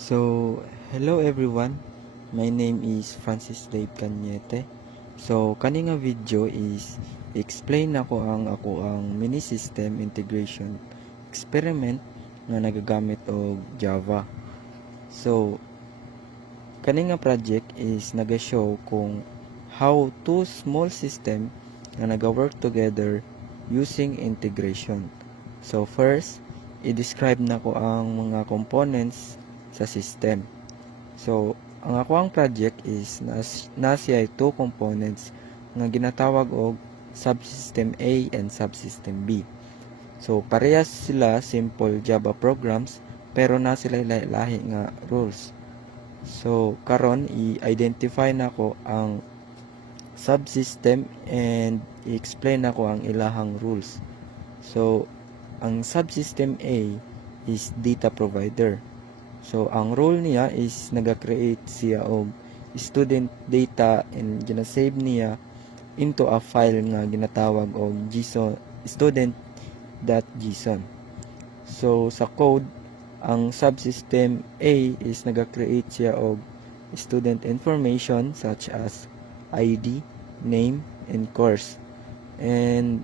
So, hello everyone. My name is Francis Dave Cañete. So, kani nga video is explain ako ang mini system integration experiment nga nagagamit og Java. So, kani nga project is naga-show kung how two small system nga naga-work together using integration. So, first, i-describe nako ang mga components sa system. So, ang ako ang project is nasiya two components nga ginatawag og subsystem A and subsystem B. So, parehas sila simple Java programs pero na sila lahi nga rules. So, karon i-identify nako ang subsystem and i-explain nako ang ilahang rules. So, ang subsystem A is data provider. So, ang role niya is naga-create siya og student data and gina-save niya into a file nga ginatawag og JSON student.json. So, sa code, ang subsystem A is naga-create siya og student information such as ID, name, and course. And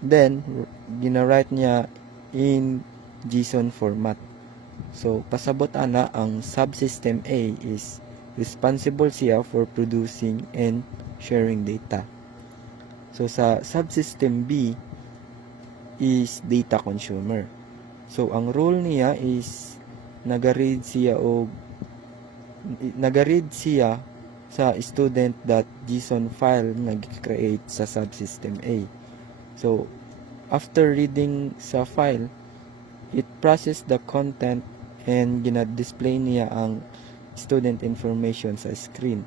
then, gina-write niya in JSON format. So, pasabot ana ang subsystem A is responsible siya for producing and sharing data. So, sa subsystem B is data consumer. So, ang role niya is nagaread siya sa student.json file nga gi-create sa subsystem A. So, after reading sa file, it process the content and gina-display niya ang student information sa screen.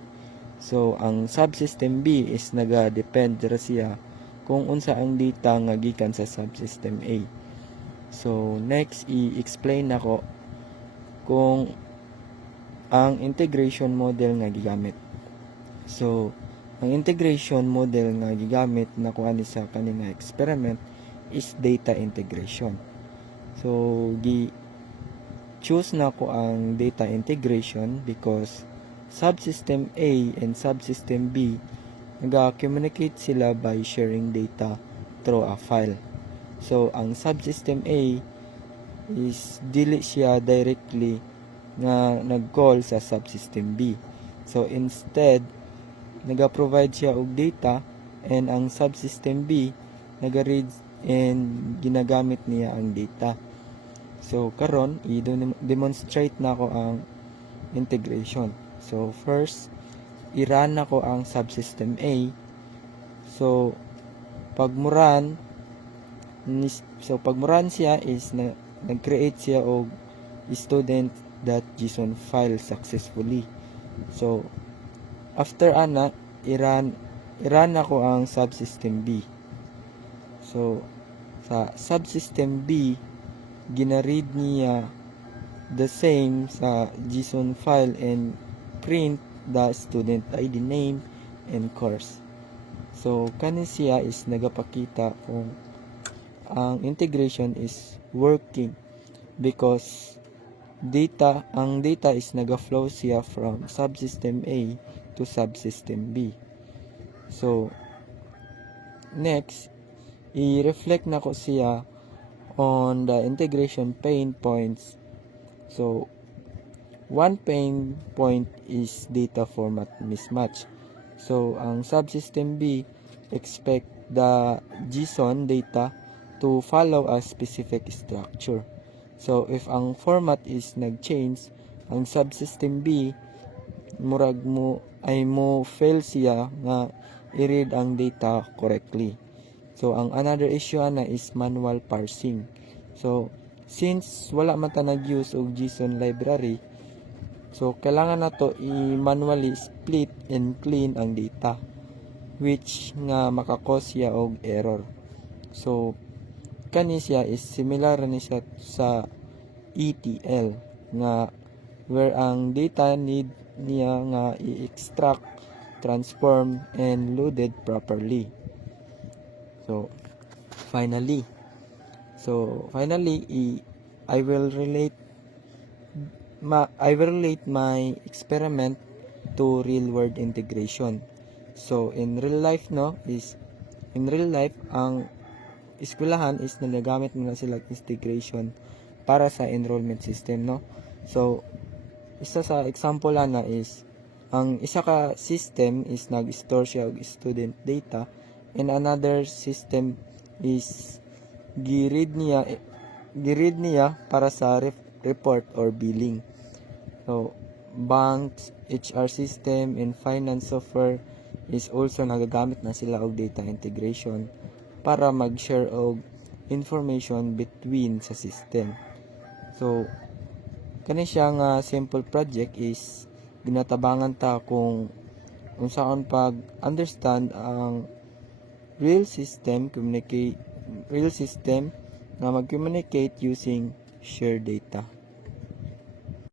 So, ang subsystem B is naga-depend siya kung unsa ang data nga gikan sa subsystem A. So, next, i-explain nako kung ang integration model nga gigamit. So, ang integration model nga gigamit na kuani sa kaning experiment is data integration. So, choose na ko ang data integration because subsystem A and subsystem B nag-communicate sila by sharing data through a file. So, ang subsystem A is dili siya directly nga nag-call sa subsystem B. So, instead, naga-provide siya og data and ang subsystem B naga-read and ginagamit niya ang data. So, karon i-demonstrate na ko ang integration. So, first, i-run na ko ang subsystem A. So, pag mo-run siya is nag-create siya og student.json file successfully. So, after ana, i-run na ko ang subsystem B. So, sa subsystem B, gina-read niya the same sa JSON file and print the student ID name and course. So, kani siya is nagapakita kung ang integration is working because ang data is naga-flow siya from subsystem A to subsystem B. So, next, i-reflect na ko siya on the integration pain points. So, one pain point is data format mismatch. So, ang subsystem B expect the JSON data to follow a specific structure. So, if ang format is nag-change, ang subsystem B murag mo fail siya nga i-read ang data correctly. So, ang another issue na is manual parsing. So, since wala man ta nag-use og JSON library, so, kailangan na to i-manually split and clean ang data, which nga makakos siya og error. So, kani siya is similar ni siya sa ETL nga where ang data need niya nga i-extract, transform, and loaded properly. So, finally, I will relate I will relate my experiment to real world integration. So in real life ang eskwelahan is nagagamit mo na sila integration para sa enrollment system, no? So isa sa example ana is ang isa ka system is nag-store siya og student data, and another system is gi-read niya para sa report or billing. So banks, HR system, and finance software is also nagagamit na sila og data integration para mag-share og information between sa system. So kani siya nga simple project is ginatabangan ta kung unsaon pag understand ang real system na mag-communicate using shared data.